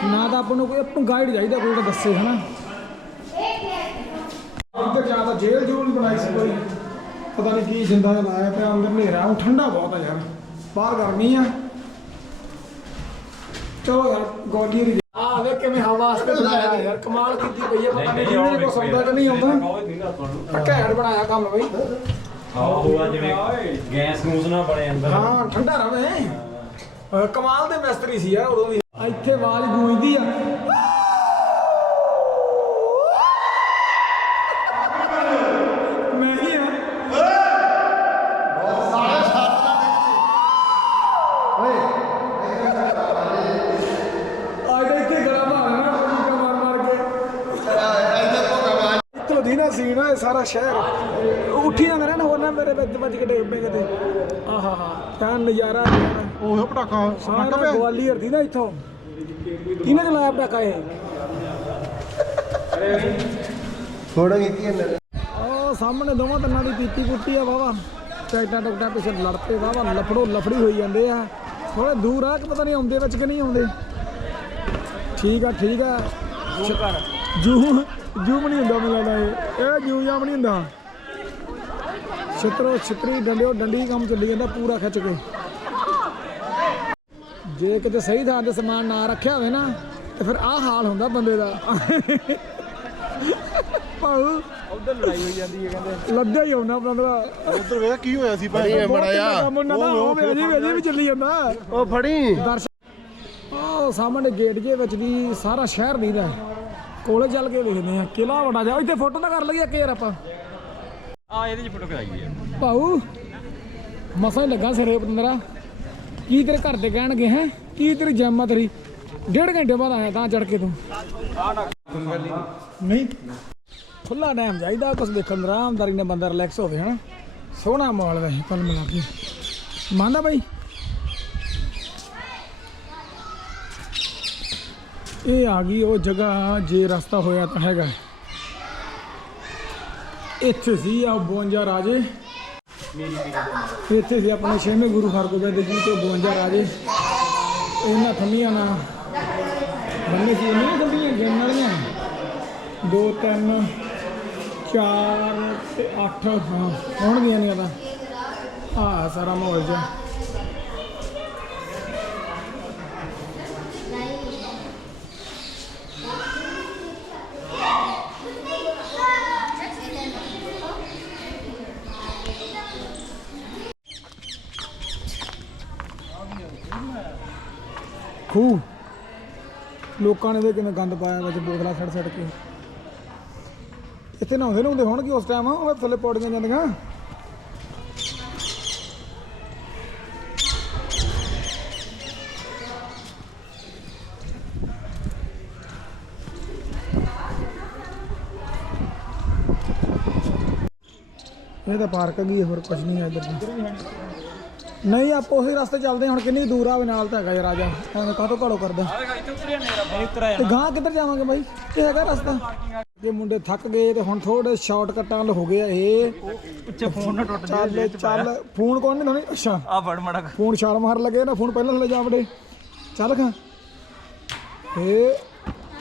ਨਾ ਤਾਂ ਆਪਾਂ ਨੂੰ ਕੋਈ ਆਪਾਂ ਗਾਈਡ ਚਾਹੀਦਾ, ਕੋਈ ਤਾਂ ਦੱਸੇ, ਹਨਾ। ਇੱਧਰ ਜਾਂ ਤਾਂ ਜੇਲ੍ਹ ਜੂਲ ਬਣਾਈ ਸੀ ਕੋਈ। ਪਤਾ ਨਹੀਂ ਕੀ ਜਿੰਦਾ ਜਿਹਾ ਲਾਇਆ ਪਿਆ, ਅੰਦਰ ਹਨੇਰਾ, ਹੁਣ ਠੰਡਾ ਬਹੁਤ ਆ ਯਾਰ। ਬਾਹਰ ਗਰਮੀ ਆ। ਚਲੋ ਯਾਰ ਗੋਲੀਅਰ ਆ ਵੇ ਕਿਵੇਂ ਹਵਾ ਵਾਸਤੇ ਬਣਾਇਆ ਯਾਰ ਕਮਾਲ ਕੀਤੀ ਪਈ ਹੈ ਪਤਾ ਨਹੀਂ ਜਿਹਨੇ ਕੋ ਸੌਦਾ ਕਿ ਨਹੀਂ ਆਉਂਦਾ। ਘੈਂਟ ਬਣਾਇਆ ਕੰਮ ਬਈ।
ਆਹੋ ਆ ਜਿਵੇਂ ਗੈਸ ਗੂਸ ਨਾ ਬਣੇ ਅੰਦਰ।
ਹਾਂ ਠੰਡਾ ਰਵੇ। ਕਮਾਲ ਦੇ ਮਿਸਤਰੀ ਸੀ ਯਾਰ ਉਦੋਂ ਵੀ। ਇੱਥੇ ਆਵਾਜ਼ ਗੂੰਜਦੀ ਆ ਮੈਂ ਹੀ ਆ ਆ ਜਾ ਇੱਥੇ ਗਲਾ ਮਾਰਨਾ ਟੀਕਾ ਮਾਰ ਮਾਰ ਕੇ ਇੱਥੋਂ ਦੀ ਨਾ ਸੀਨ ਇਹ ਸਾਰਾ ਸ਼ਹਿਰ। ਉੱਠੀ ਜਾਂਦੇ ਨੇ ਨਾ ਹੋਰ ਨਾ ਮੇਰੇ ਵਿੱਚ ਵੱਜ ਕੇ ਡੇਗ ਪਏ ਕਿਤੇ। ਆਹਾ ਹਾ ਤਾਂ ਨਜ਼ਾਰਾ ਆ ਗਿਆ। ਨਾ।
ਉਹ ਪਟਾਕਾ
ਸਾਰਾ ਗਵਾਲੀਅਰ ਦੀ ਨਾ ਇੱਥੋਂ। ਕਿਹਨੇ ਚਲਾਇਆ ਪਟਾਕਾ ਇਹ?
ਥੋੜਾ ਕੀਤੀ ਇਹਨੇ।
ਉਹ ਸਾਹਮਣੇ ਦੋਵਾਂ ਤਿੰਨਾਂ ਦੀ ਪੀਤੀ ਪੁੱਟੀ ਆ ਵਾਵਾ ਟੈਕਟਾਂ ਟੁਕਟਾਂ ਪਿੱਛੇ ਲੜ ਪਏ ਵਾਵਾ ਲਫੜੋ ਲਫੜੀ ਹੋਈ ਜਾਂਦੇ ਆ। ਥੋੜੇ ਦੂਰ ਆ ਕਿ ਪਤਾ ਨਹੀਂ ਆਉਂਦੇ ਵਿੱਚ ਕਿ ਨਹੀਂ ਆਉਂਦੇ। ਠੀਕ ਆ ਠੀਕ ਆ। ਜੂ ਜੂਮ ਨਹੀਂ ਹੁੰਦਾ ਮੈਨੂੰ ਲੱਗਦਾ ਇਹ। ਇਹ ਜੂ ਜਾਮ ਨਹੀਂ ਹੁੰਦਾ। ਛਤਰੋ ਛਤਰੀ ਡੰਡਿਓ ਡੰਡੀ ਕੰਮ ਚੱਲੀ ਜਾਂਦਾ ਪੂਰਾ ਖਿੱਚ ਕੇ। ਜੇ ਕਿਤੇ ਸਹੀ ਥਾਂ ਤੇ ਸਮਾਨ ਨਾ ਰੱਖਿਆ ਹੋਵੇ ਨਾ ਤੇ ਫਿਰ ਆਹ ਹਾਲ ਹੁੰਦਾ ਬੰਦੇ ਦਾ। ਭਾਉ
ਉਧਰ ਲੜਾਈ ਹੋਈ ਜਾਂਦੀ ਹੈ ਕਹਿੰਦੇ।
ਲੱਗਾ ਹੀ ਆਉਣਾ ਬੰਦਾ
ਉਧਰ ਵੇਖ ਕੀ ਹੋਇਆ ਸੀ ਭਾਈ। ਮੜਾ
ਮੁੰਡਾ ਨਾ ਉਹ ਵੀ ਅਜੇ ਵੀ ਅਜੇ ਵੀ ਚੱਲੀ ਜਾਂਦਾ।
ਉਹ ਫੜੀ।
ਉਹ ਸਾਹਮਣੇ ਗੇਟ ਜੇ ਵਿੱਚ ਦੀ ਸਾਰਾ ਸ਼ਹਿਰ ਦੀਦਾ। ਕੋਲੇ ਚੱਲ ਕੇ ਵੇਖਦੇ ਆ। ਕਿਲਾ ਵੱਡਾ ਜਾ ਇੱਥੇ ਫੋਟੋ ਤਾਂ ਕਰ ਲਈਏ ਇੱਕ ਯਾਰ ਆਪਾਂ।
ਆ ਇਹਦੇ ਚ ਫੋਟੋ ਕਰਾਈ ਹੈ।
ਭਾਊ ਮਸਾਂ ਹੀ ਲੱਗਾ ਸਿਰੇ ਪਤੰਦਰਾ। ਕੀ ਤੇਰੇ ਘਰ ਦੇ ਕਹਿਣਗੇ ਹੈ? ਕੀ ਤੇਰੀ ਜੰਮਾ ਤੇਰੀ? ਡੇਢ ਘੰਟੇ ਬਾਅਦ ਆਇਆ ਤਾਂ ਚੜ ਕੇ ਤੂੰ। ਨਹੀਂ। ਖੁੱਲਾ ਟਾਈਮ ਚਾਹੀਦਾ ਕੁਝ ਦੇਖਣ ਦਾ ਆਰਾਮਦਾਰੀ ਨਾਲ ਬੰਦਾ ਰਿਲੈਕਸ ਹੋਵੇ ਹਨਾ? ਸੋਹਣਾ ਮਾਹੌਲ ਵੈਸੇ ਕੁੱਲ ਮਿਲਾ ਕੇ। ਮੰਨਦਾ ਬਾਈ? ਇਹ ਆ ਗਈ ਉਹ ਜਗ੍ਹਾ, ਜੇ ਰਸਤਾ ਹੋਇਆ ਤਾਂ ਹੈਗਾ ਇੱਥੇ ਸੀ ਆ 52 ਰਾਜੇ। ਇੱਥੇ ਸੀ ਆਪਣੇ ਛੇਵੇਂ ਗੁਰੂ ਹਰਗੋਬਿੰਦ ਜੀ ਤੇ 52 ਰਾਜੇ। ਇਹਨਾਂ ਥੰਮੀਆਂ ਨਾਲ ਬੰਨੇ ਸੀ ਨਹੀਂ ਥੰਮੀਆਂ ਗਿਣਨ ਵਾਲੀਆਂ। ਦੋ, ਤਿੰਨ, ਚਾਰ ਤੇ 8 ਹਾਂ, ਹੋਣਗੀਆਂ ਨੇ ਤਾਂ। ਆ ਸਾਰਾ ਮਾਹੌਲ ਜਿਹਾ। ਖੂਹ ਲੋਕਾਂ ਨੇ ਦੇ ਕਿਵੇਂ ਗੰਦ ਪਾਇਆ ਵਿੱਚ, ਬੋਤਲਾਂ ਛੱਡ ਛੱਡ ਕੇ। ਇੱਥੇ ਨਹਾਉਂਦੇ ਨਹਾਉਂਦੇ ਹੋਣਗੇ ਉਸ ਟਾਈਮ ਉਹ ਥੱਲੇ ਪੌੜੀਆਂ ਜਾਂਦੀਆਂ। ਇਹ ਤਾਂ ਪਾਰਕ ਹੈਗੀ ਹੋਰ ਕੁਝ ਨਹੀਂ ਹੈ ਇੱਧਰ। ਨਹੀਂ ਆਪਾਂ ਉਸੇ ਰਸਤੇ ਚੱਲਦੇ ਹਾਂ, ਹੁਣ ਕਿੰਨੀ ਦੂਰ ਆਵੇ ਨਾਲ ਤਾਂ ਹੈਗਾ ਯਾਰ ਰਾਜਾ ਐਵੇਂ ਕਾਹਤੋਂ ਘੜੋ ਕਰਦਾ ਤੇ ਗਾਂ ਕਿੱਧਰ ਜਾਵਾਂਗੇ ਬਾਈ? ਇਹ ਹੈਗਾ ਰਸਤਾ। ਜੇ ਮੁੰਡੇ ਥੱਕ ਗਏ ਤੇ ਹੁਣ ਥੋੜੇ ਸ਼ਾਰਟਕਟਾਂ ਹੋ ਗਏ ਆ ਇਹ।
ਪਿੱਛੇ ਫੋਨ ਨਾ ਟੁੱਟ
ਚੱਲ ਚੱਲ। ਫੋਨ ਕੌਣ ਨਹੀਂ ਲਾਉਣੀ? ਅੱਛਾ।
ਆ ਫੜ ਮੜਾ
ਫੋਨ ਛਾਲ ਮਾਰ ਲੱਗੇ ਨਾ ਫੋਨ ਪਹਿਲਾਂ ਥੱਲੇ ਜਾ ਵੜੇ। ਚੱਲ ਖਾਂ ਏ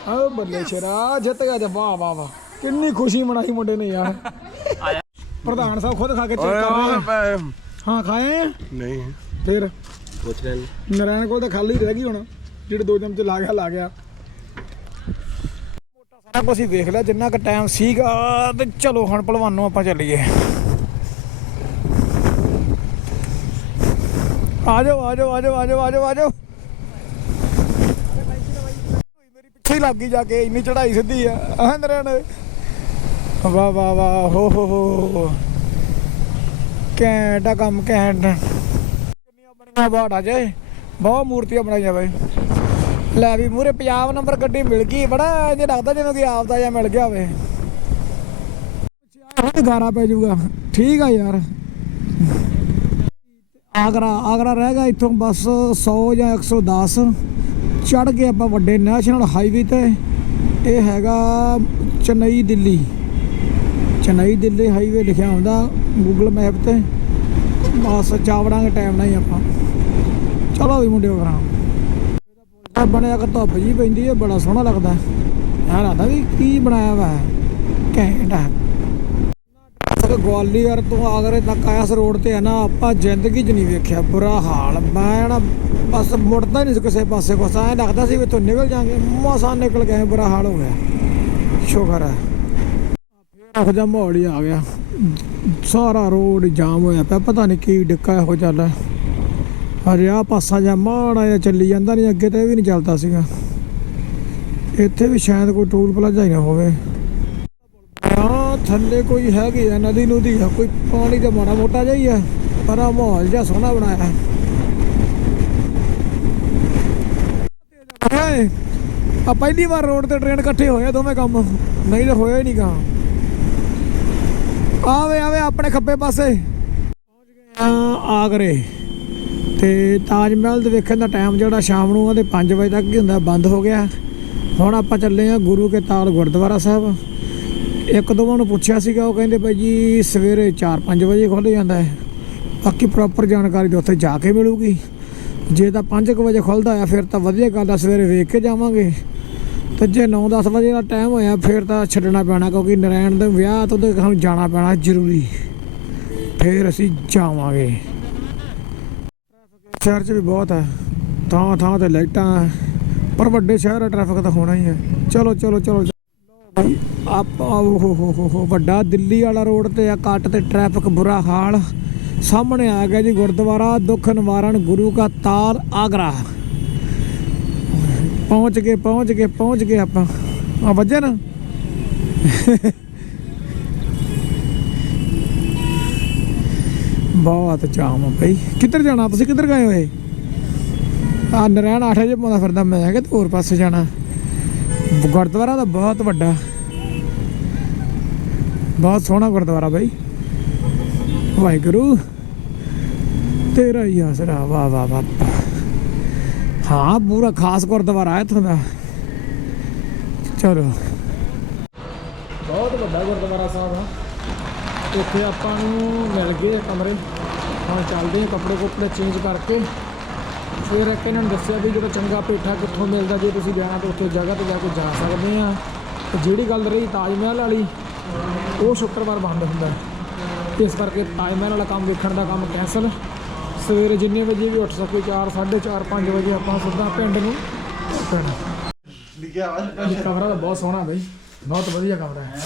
ਆ ਬੱਲੇ ਸ਼ਰਾ ਜਿੱਤ ਗਿਆ ਜਾ। ਵਾਹ ਵਾਹ ਵਾਹ। ਕਿੰਨੀ ਖੁਸ਼ੀ ਮਨਾਈ ਮੁੰਡੇ ਨੇ ਯਾਰ। ਪ੍ਰਧਾਨ ਸਾਹਿਬ ਖੁਦ ਖਾ ਕੇ ਚੈੱਕ ਕਰ ਰਹੇ ਆ। ਹਾਂ ਖਾਏ ਆ?
ਨਹੀਂ।
ਫਿਰ?
ਪੁੱਛ ਲੈ
ਨਰਾਇਣ ਕੋਲ ਤਾਂ ਖਾਲੀ ਰਹਿ ਗਈ ਹੁਣ ਜਿਹੜੇ ਦੋ ਚਮਚ ਲਾ ਗਿਆ ਲਾ ਗਿਆ। ਸਾਰਾ ਕੁਝ ਹੀ ਵੇਖ ਲਿਆ ਜਿੰਨਾ ਕੁ ਟਾਈਮ ਸੀਗਾ ਤੇ ਚਲੋ ਹੁਣ ਭਲਵਾਨ ਨੂੰ ਆਪਾਂ ਚੱਲੀਏ। ਆ ਜਾਓ ਆ ਜਾਓ ਆ ਜਾਓ ਆ ਜਾਓ ਆ ਜਾਓ ਆ ਜਾਓ। ਮੇਰੀ ਪਿੱਛੇ ਹੀ ਲੱਗ ਗਈ ਜਾ ਕੇ ਇੰਨੀ ਚੜਾਈ ਸਿੱਧੀ ਆ। ਆਹ ਨਰਾਇਣ ਵਾਹ ਵਾਹ ਵਾਹ ਹੋ ਹੋ ਹੋ। ਘੈਂਟ ਆ ਕੰਮ, ਘੈਂਟ। ਕਿੰਨੀਆਂ ਬਣੀਆਂ ਬਾੜਾ ਜੇ। ਬਹੁਤ ਮੂਰਤੀਆਂ ਬਣਾਈਆਂ ਬਾਈ। ਲੈ ਵੀ ਮੂਰੇ ਪੰਜਾਬ ਨੰਬਰ ਗੱਡੀ ਮਿਲ ਗਈ। ਬੜਾ ਜੇ ਲੱਗਦਾ ਜਿਵੇਂ ਕਿ ਆਪਦਾ ਜਾਂ ਮਿਲ ਗਿਆ ਹੋਵੇ। ਹੁਣ ਗਾਰਾ ਪੈ ਜਾਊਗਾ। ਠੀਕ ਆ ਯਾਰ। ਆਗਰਾ ਆਗਰਾ ਰਹਿ ਗਿਆ ਇੱਥੋਂ ਬਸ 100 ਜਾਂ 110 ਚੜ ਕੇ ਆਪਾਂ ਵੱਡੇ ਨੈਸ਼ਨਲ ਹਾਈਵੇ ਤੇ। ਇਹ ਹੈਗਾ ਚੇਨਈ ਦਿੱਲੀ। ਚਨਈ ਦਿੱਲੀ ਹਾਈਵੇ ਲਿਖਿਆ ਹੁੰਦਾ। ਗੂਗਲ ਮੈਪ ਤੇ। ਬਸ ਚਾਵੜਾਂਗੇ ਟਾਈਮ ਨਾਲ ਹੀ ਆਪਾਂ। ਚਲੋ ਵੀ ਮੁੰਡਿਓ ਕਰਾਂ ਆ ਬਣਿਆ ਕਿ ਧੁੱਪ ਜੀ ਪੈਂਦੀ ਹੈ, ਬੜਾ ਸੋਹਣਾ ਲੱਗਦਾ ਹੈ। ਲੱਗਦਾ ਵੀ ਕੀ ਬਣਾਇਆ ਵਾ ਘੈਂਟ ਆ ਗਵਾਲੀਅਰ ਤੋਂ ਆਗਰੇ ਤੱਕ ਆਇਆ ਇਸ ਰੋਡ ਤੇ ਹੈ ਨਾ, ਆਪਾਂ ਜ਼ਿੰਦਗੀ 'ਚ ਨਹੀਂ ਵੇਖਿਆ। ਬੁਰਾ ਹਾਲ। ਮੈਂ ਨਾ ਬਸ ਮੁੜਦਾ ਨਹੀਂ ਸੀ ਕਿਸੇ ਪਾਸੇ। ਬਸ ਐਂ ਲੱਗਦਾ ਸੀ ਵੀ ਇੱਥੋਂ ਨਿਕਲ ਜਾਾਂਗੇ ਮਸਾਂ ਨਿਕਲ ਗਏ ਬੁਰਾ ਹਾਲ ਹੋ ਗਿਆ। ਸ਼ੁਕਰ ਹੈ। ਇਹੋ ਜਿਹਾ ਮਾਹੌਲ ਹੀ ਆ ਗਿਆ। ਸਾਰਾ ਰੋਡ ਜਾਮ ਹੋਇਆ ਪਿਆ, ਪਤਾ ਨਹੀਂ ਕੀ ਡਿੱਕਾ ਇਹੋ ਚੱਲ ਹਰੇ ਆ ਪਾਸਾ ਜਾਂ ਮਾੜਾ ਜਿਹਾ ਚੱਲੀ ਜਾਂਦਾ ਨਹੀਂ ਅੱਗੇ ਤੇ ਵੀ ਨਹੀਂ ਚੱਲਦਾ ਸੀਗਾ। ਇੱਥੇ ਵੀ ਸ਼ਾਇਦ ਕੋਈ ਟੂਲ ਪਲਾਜ਼ਾ ਹੀ ਨਾ ਹੋਵੇ। ਆ ਥੱਲੇ ਕੋਈ ਹੈਗੀ ਆ ਨਦੀ ਨੂਦੀ ਆ, ਕੋਈ ਪਾਣੀ ਦਾ ਮਾੜਾ ਮੋਟਾ ਜਿਹਾ ਹੀ ਆ, ਪਰ ਆ ਮਾਹੌਲ ਜਿਹਾ ਸੋਹਣਾ ਬਣਾਇਆ। ਆ ਪਹਿਲੀ ਵਾਰ ਰੋਡ ਤੇ ਟ੍ਰੇਨ ਇਕੱਠੇ ਹੋਏ ਦੋਵੇਂ ਕੰਮ, ਨਹੀਂ ਤਾਂ ਹੋਇਆ ਹੀ ਨਹੀਂ ਗਾ। ਆਵੇ ਆਵੇ ਆਪਣੇ ਖੱਬੇ ਪਾਸੇ। ਪਹੁੰਚ ਗਏ ਆ ਆਗਰੇ ਤੇ ਤਾਜ ਮਹਿਲ ਦੇ ਵੇਖਣ ਦਾ ਟਾਈਮ ਜਿਹੜਾ ਸ਼ਾਮ ਨੂੰ ਉਹਦੇ 5 ਵਜੇ ਤੱਕ ਹੀ ਹੁੰਦਾ, ਬੰਦ ਹੋ ਗਿਆ। ਹੁਣ ਆਪਾਂ ਚੱਲੇ ਆ ਗੁਰੂ ਕੇ ਤਾਲ ਗੁਰਦੁਆਰਾ ਸਾਹਿਬ। ਇੱਕ ਦੋਵਾਂ ਨੂੰ ਪੁੱਛਿਆ ਸੀਗਾ, ਉਹ ਕਹਿੰਦੇ ਭਾਈ ਜੀ ਸਵੇਰੇ 4-5 ਵਜੇ ਖੁੱਲ੍ਹ ਜਾਂਦਾ ਹੈ। ਬਾਕੀ ਪ੍ਰੋਪਰ ਜਾਣਕਾਰੀ ਤਾਂ ਉੱਥੇ ਜਾ ਕੇ ਮਿਲੂਗੀ। ਜੇ ਤਾਂ 5 ਵਜੇ ਖੁੱਲਦਾ ਆ, ਫਿਰ ਤਾਂ ਵਧੀਆ ਗੱਲ ਆ, ਸਵੇਰੇ ਵੇਖ ਕੇ ਜਾਵਾਂਗੇ। ਤੇ ਜੇ 9-10 ਵਜੇ ਦਾ ਟਾਈਮ ਹੋਇਆ, ਫਿਰ ਤਾਂ ਛੱਡਣਾ ਪੈਣਾ, ਕਿਉਂਕਿ ਨਰਾਇਣ ਦੇ ਵਿਆਹ ਤੋਂ ਤੇ ਸਾਨੂੰ ਜਾਣਾ ਪੈਣਾ ਜ਼ਰੂਰੀ। ਫਿਰ ਅਸੀਂ ਜਾਵਾਂਗੇ। ਸ਼ਹਿਰ 'ਚ ਵੀ ਬਹੁਤ ਹੈ। ਥਾਂ ਥਾਂ ਤੇ ਲਾਈਟਾਂ ਪਰ ਵੱਡੇ ਸ਼ਹਿਰ ਆ ਟ੍ਰੈਫਿਕ ਤਾਂ ਹੋਣਾ ਹੀ ਹੈ। ਚਲੋ ਚਲੋ ਚਲੋ। ਆਪ ਉਹ ਹੋ ਹੋ ਹੋ ਹੋ, ਵੱਡਾ ਦਿੱਲੀ ਵਾਲਾ ਰੋਡ ਤੇ ਆ ਕੱਟ ਤੇ ਟ੍ਰੈਫਿਕ ਬੁਰਾ ਹਾਲ। ਸਾਹਮਣੇ ਆ ਗਿਆ ਜੀ ਗੁਰਦੁਆਰਾ, ਦੁੱਖ ਨਿਵਾਰਨ ਗੁਰੂ ਕਾ ਤਾਲ ਆਗਰਾ। ਪਹੁੰਚ ਗਏ ਪਹੁੰਚ ਗਏ ਪਹੁੰਚ ਗਏ ਆਪਾਂ। ਆ ਵੱਜੇ ਨਾ? ਬਹੁਤ ਜਾਮ ਆ ਬਈ। ਕਿੱਧਰ ਜਾਣਾ? ਤੁਸੀਂ ਕਿੱਧਰ ਗਏ ਹੋਏ? ਆ ਨਰੈਣ ਆਠ ਵਜੇ ਪਾਉਂਦਾ ਫਿਰਦਾ ਮੈਂ ਕਿ ਹੋਰ ਪਾਸੇ ਜਾਣਾ। ਗੁਰਦੁਆਰਾ ਦਾ ਬਹੁਤ ਵੱਡਾ। ਬਹੁਤ ਸੋਹਣਾ ਗੁਰਦੁਆਰਾ ਬਈ। ਵਾਹਿਗੁਰੂ। ਤੇਰਾ ਹੀ ਆਸਰਾ, ਵਾਹ ਵਾਹ ਵਾਹ। ਹਾਂ, ਪੂਰਾ ਖਾਸ ਗੁਰਦੁਆਰਾ ਹੈ ਇੱਥੋਂ ਦਾ। ਚਲੋ। ਬਹੁਤ ਵੱਡਾ ਗੁਰਦੁਆਰਾ ਸਾਹਿਬ ਆ। ਇੱਥੇ ਆਪਾਂ ਨੂੰ ਮਿਲ ਗਏ ਆ ਕਮਰੇ। ਹੁਣ ਚੱਲਦੇ ਹਾਂ ਕੱਪੜੇ ਕੁੱਪੜੇ ਚੇਂਜ ਕਰਕੇ। ਫਿਰ ਇੱਕ ਇਹਨਾਂ ਨੂੰ ਦੱਸਿਆ ਵੀ ਜਿਹੜਾ ਚੰਗਾ ਪੇਠਾ ਕਿੱਥੋਂ ਮਿਲਦਾ, ਜੇ ਤੁਸੀਂ ਜਾਣਾ ਤਾਂ ਉੱਥੇ ਜਗ੍ਹਾ ਤੇ ਜਾ ਕੇ ਜਾ ਸਕਦੇ ਆ। ਤੇ ਜਿਹੜੀ ਗੱਲ ਰਹੀ ਤਾਜ ਮਹਿਲ ਵਾਲੀ, ਉਹ ਸ਼ੁੱਕਰਵਾਰ ਬੰਦ ਹੁੰਦਾ। ਇਸ ਕਰਕੇ ਤਾਜ ਮਹਿਲ ਵਾਲਾ ਕੰਮ ਵੇਖਣ ਦਾ ਕੰਮ ਕੈਂਸਲ ਸਵੇਰੇ ਜਿੰਨੇ ਵਜੇ ਵੀ ਉੱਠ ਸਕੇ 4 4:30 5 ਵਜੇ ਆਪਾਂ ਸਿੱਧਾ ਪਿੰਡ ਨੂੰ ਪੈਣਾ
ਲਿਖਿਆ ਵਾ।
ਕਮਰਾ ਤਾਂ ਬਹੁਤ ਸੋਹਣਾ ਬਈ ਬਹੁਤ ਵਧੀਆ ਕਮਰਾ ਹੈ।